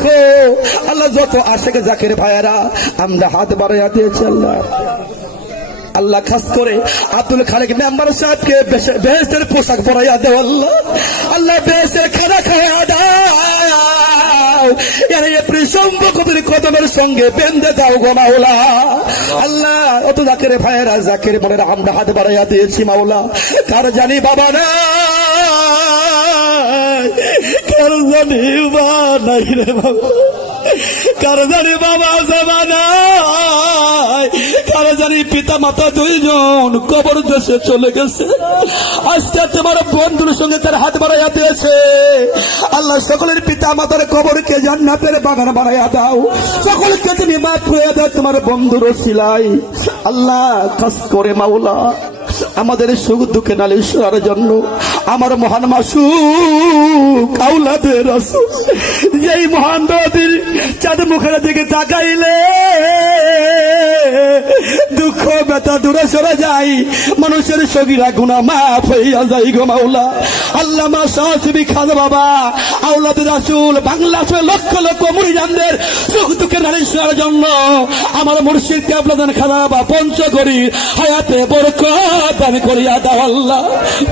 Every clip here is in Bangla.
দেখো আল্লাহ যত আশেক জাকির ভাইয়েরা আমরা হাত বাড়াইয়া দিয়েছি আল্লাহ আল্লাহ খাস করে আব্দুল খালেক মেম্বার সাহেবকে বেহেশতের পোশাক পরাইয়া দেও আল্লাহ আল্লাহ বেহেশতের খানা খাওয়া দাও কবির কদমের সঙ্গে বেঁধে দাও গো মাওলা আল্লাহ অত জাকির ভাইয়েরা জাকির বোনেরা আমরা হাত বাড়াইয়া দিয়েছি মাওলা কার জানি বাবা না কার জানি বা নাই রে বাবা কার জানি বাবা জমানায় কার জানি পিতা মাতা দুইজন কবর দেশে চলে গেছে আজকে তোমার বন্ধুর সঙ্গে তার হাত বাড়াইয়া দিয়েছে আল্লাহ সকলের পিতা মাতার কবরকে জান্নাতের বাগান বানাইয়া দাও সকলকে তুমি মাফ করে দাও তোমার বন্ধুর ওসিলায় আল্লাহ খাস করে মাওলা আমাদের সুখ দুঃখে নালিশ করার জন্য আমার মহান মাসুক আওলাদের রাসূল যেই মহান নদীর চাঁদ মুখের দিকে তাকাইলে দুঃখ ব্যথা দূরে সরে যায় মানুষের সগীরা গুনাহ মাফ হইয়া যায় গো মাওলা আল্লামা শাহসিবি খান বাবা আওলাদের রাসূল বাংলাদেশের লক্ষ লক্ষ মুরিদানদের সুখ দুঃখে নালিশ করার জন্য আমার মুর্শিদ কেবলাদান খান বাবা পঞ্চগড়ি হায়াতে বরকত দান করিয়া দাও আল্লাহ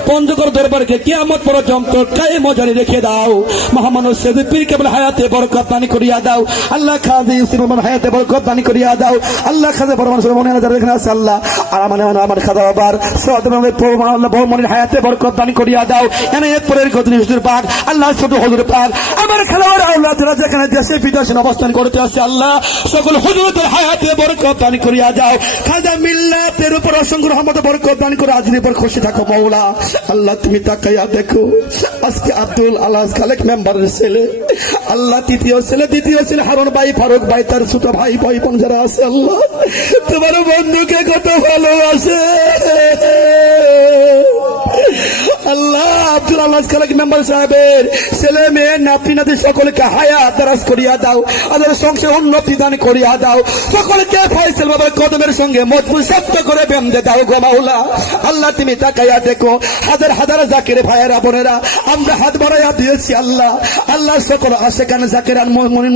পঞ্চগড় দরবারকে কিয়ামত পর্যন্ত কায়েম জারি রেখে দাও মহামানব সৈয়দ পীর কেবল হায়াতে বরকত দান করিয়া দাও আল্লাহ খাজি ইউসুফ রহমান হায়াতে বরকত দান করিয়া দাও আল্লাহ খাজা বরমান মনে যারা এখানে আছে আল্লাহ আর আমার খাজা বাবার সদমের আল্লাহ বহুমনির হায়াতে বরকত দান করিয়া দাও এনায়েত পরের গদনি হুজুর পাক আল্লাহ ছোট হুজুর পাক আমার খেলোয়াড় আওলাদরা যেখানে দেশে বিদেশে অবস্থান করতে আছে আল্লাহ সকল হুজুরদের হায়াতে বরকত দান করিয়া দাও খাজা মিল্লাতের উপর অসংখ্য রহমত বরকত দান করে আজীবন পর খুশি থাকো মাওলা আল্লাহ তুমি তাকাইয়া দেখো আজকে আব্দুল আলাজ খালেক মেম্বারের ছেলে আল্লাহ তৃতীয় ছেলে দ্বিতীয় ছেলে হারুন ভাই ফারুক ভাই তার ছোট ভাই ভাই বোন যারা আছে আল্লাহ তোমার বন্ধুকে কত ভালোবাসে আল্লাহ আব্দুল আলাজ খালেক মেম্বার সাহেবের ছেলে মেয়ে নাতি নাতি সকলকে হায়াত দারাজ করিয়া দাও আমাদের সংসার উন্নতি দান করিয়া দাও সকলকে ফয়সাল বাবার কদমের সঙ্গে মজবুত শক্ত করে বেঁধে দাও গো মাওলা আল্লাহ তুমি তাকাইয়া দেখো হাজার হাজার জাকির ভাইয়েরা বোনেরা আমরা হাত বাড়াইয়া দিয়েছি আল্লাহ আল্লাহ সকল আশেকান জাকিরান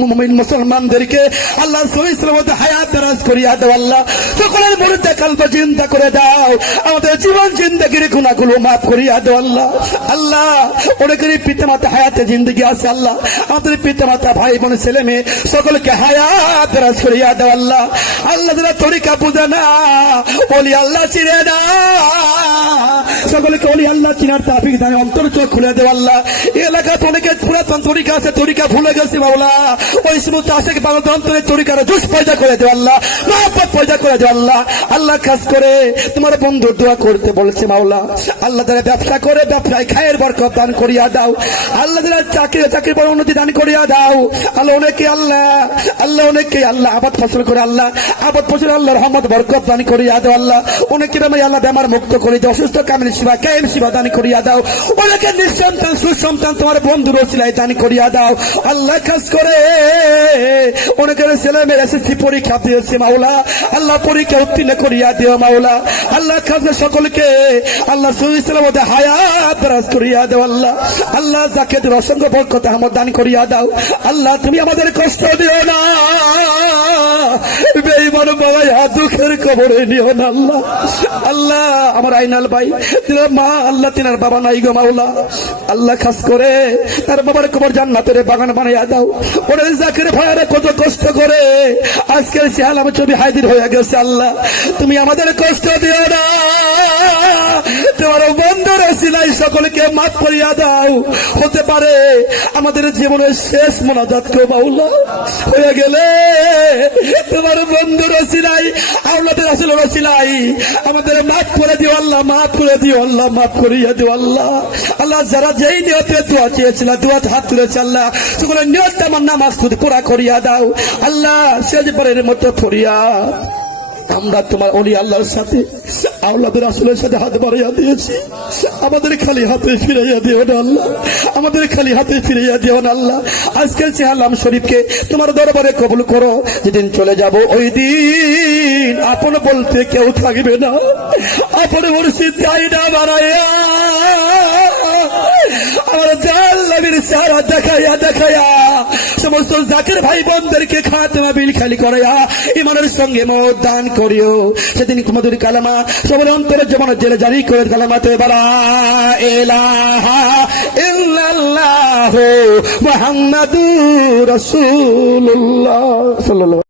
মুমিন মুসলমানদেরকে আল্লাহ সহিহ সালামতে হায়াত দারাজ করিয়া দাও আল্লাহ সকলের মনে কালব চিন্তা করে দাও আমাদের জীবন জিন্দেগির গুনাহগুলো মাফ করিয়া দাও আল্লাহ আল্লাহ অনেকেরই পিতা মাতা হায়াতে জিন্দগি আছে আল্লাহ আমাদের পিতা মাতা ভাই বোন ছেলে মেয়ে সকলকে হায়াত দারাজ করিয়া দাও আল্লাহ আল্লাহ যারা তরিকা বুঝে না ওলি আল্লাহ চিনে না সকলকে ওলি আল্লাহ চিনার তাফিক দানে অন্তর চোখ খুলে দেও আল্লাহ এলাকাতে অনেকে পুরাতন তরিকা আছে তরিকা ভুলে গেছে মাওলা ওই সমস্ত আশেক বাংলা অন্তরের তরিকার জুস পয়দা করে দেও আল্লাহ মহব্বত পয়দা করে দেও আল্লাহ আল্লাহ খাস করে তোমার বন্ধু দোয়া করতে বলেছে মাওলা আল্লাহ যারা ব্যবসা করে ব্যবসায় খায়ের বরকত দান করিয়া দাও আল্লাহ যারা চাকরি বড় উন্নতি দান করিয়া দাও আল্লাহ অনেকে আল্লাহ অনেকে আল্লাহ আবাদ ফসল করে আল্লাহ আবাদ ফসল আল্লাহ রহমত বরকত দান করিয়া দাও আল্লাহ অনেকে আল্লাহ বেমার মুক্ত করে দাও অসুস্থ কামিল সেবা কায়েম সেবা দান করিয়া দাও অনেকে নিঃসন্তান সুসন্তান তোমার বন্ধুর ওসিলায় দান করিয়া দাও আল্লাহ খাস করে অনেকের ছেলে মেয়ে এসএসসি পরীক্ষা দিয়েছে মাওলা আল্লাহ পরীক্ষা উত্তীর্ণ করিয়া দিও মাওলা আল্লাহ খাস সকলকে আল্লাহ সহিহ সালামতে হায়াত দারাজ করিয়া দাও আল্লাহ আল্লাহ জাকাতের অসংখ্য বরকত আমাদের দান করিয়া দাও আল্লাহ তুমি আমাদের কষ্ট দিও না বেঈমান বাবা দুঃখের কবরে নিও না আল্লাহ আল্লাহ আমার আইনাল ভাই তিনার মা আল্লাহ তিনার বাবা নাই গো মাওলা আল্লাহ খাস করে তার বাবার কবর জান্নাতের বাগান বানাইয়া দাও ওরে জাকির ভাইরা কত কষ্ট করে আজকের চেহারা ছবি হাজির হয়ে গেছে আল্লাহ তুমি আমাদের কষ্ট দিও না তোমার বন্ধুর ওসিলায় সকলকে মাফ করিয়া দাও হতে পারে আমাদের জীবনের শেষ মোনাজাত কেউ মাওলা হয়ে গেলে তোমার বন্ধুর ওসিলায় আওলাদের রাসূলের ওসিলায় আমাদের মাফ করে দিও আল্লাহ মাফ করে দিও আল্লাহ মাফ করিয়া দিও আল্লাহ আল্লাহ যারা যেই নিয়তে দোয়া চেয়েছিল দোয়া হাত তুলেছে আল্লাহ সকলের নিয়ত আমার নামাজ পুরা করিয়া দাও আল্লাহ সেজ পরের মতো ফরিয়া আমরা তোমার ওলি আল্লাহর সাথে আওলাদের রাসূলের সাথে হাত বাড়াইয়া দিয়েছি আমাদের খালি হাতে ফিরাইয়া দিও না আল্লাহ আমাদের খালি হাতে ফিরাইয়া দিও না আল্লাহ আজকের চেহালাম শরীফকে তোমার দরবারে কবুল করো যেদিন চলে যাব ওই দিন আপন বলতে কেউ থাকবে না আপন মুর্শিদ আইনা বানাইয়া তোমার জাল নবীর সারা দেখাইয়া দেখাইয়া সমস্ত জাকির ভাই বোনদেরকে খাতেমা বিল খালি করাইয়া ইমানের সঙ্গে মত দান করিও। সেদিন তোমাদের কালামা সবার অন্তরের জীবনের জেলে জারি করে কালামাতে বালা ইলাহা ইল্লাল্লাহু মুহাম্মাদুর রাসূলুল্লাহ সাল্লাল্লাহু